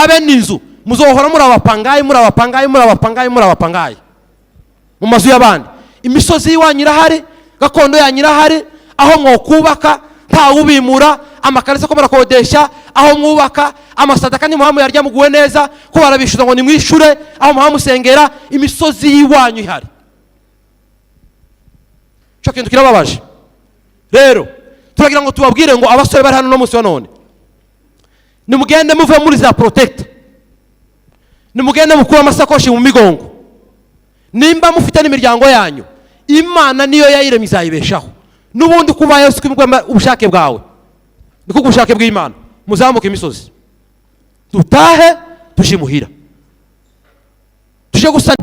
habe n'inzu muzohora muri abapangayi mu mazu y'abandi. Imisozi y'iwanyu irahari, gakondo yanyu irahari, aho mwokubaka nta ubimura, amakarisa ko murakodesha aho mwubaka, amasadaka ni muhamu yarya muguwe neza ko barabishuza ngo ni mwishure aho muhamu sengera, imisozi y'iwanyu ihari. Cyo kintu kirababaje. Rero turagira ngo tubabwire ngo abasore bari hano no munsi wa none, nimugende muve muri za protect, nimugende mukura amasakoshi mu migongo. Nimba mufite n'imiryango yanyu, Imana niyo yayiremye izayibeshaho. Nubundi kubaye sikimwe ubushake bwawe, niko ubushake bw'Imana. Muzamuke imisozi, dutahe tushimuhira, tuje gusa.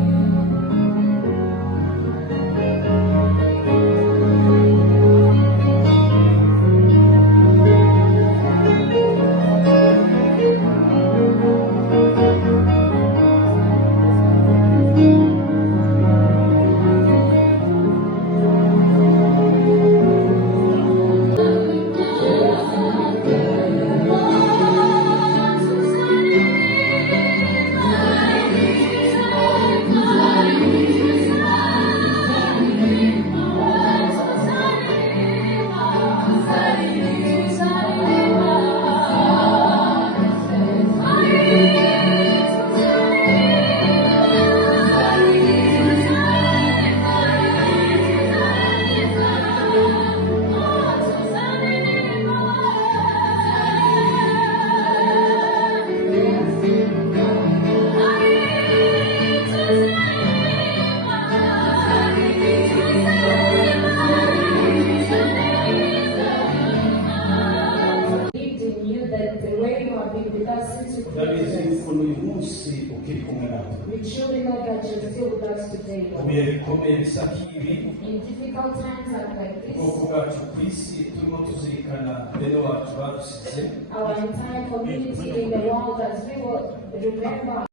In difficult times like this, our entire community in the world, as we will remember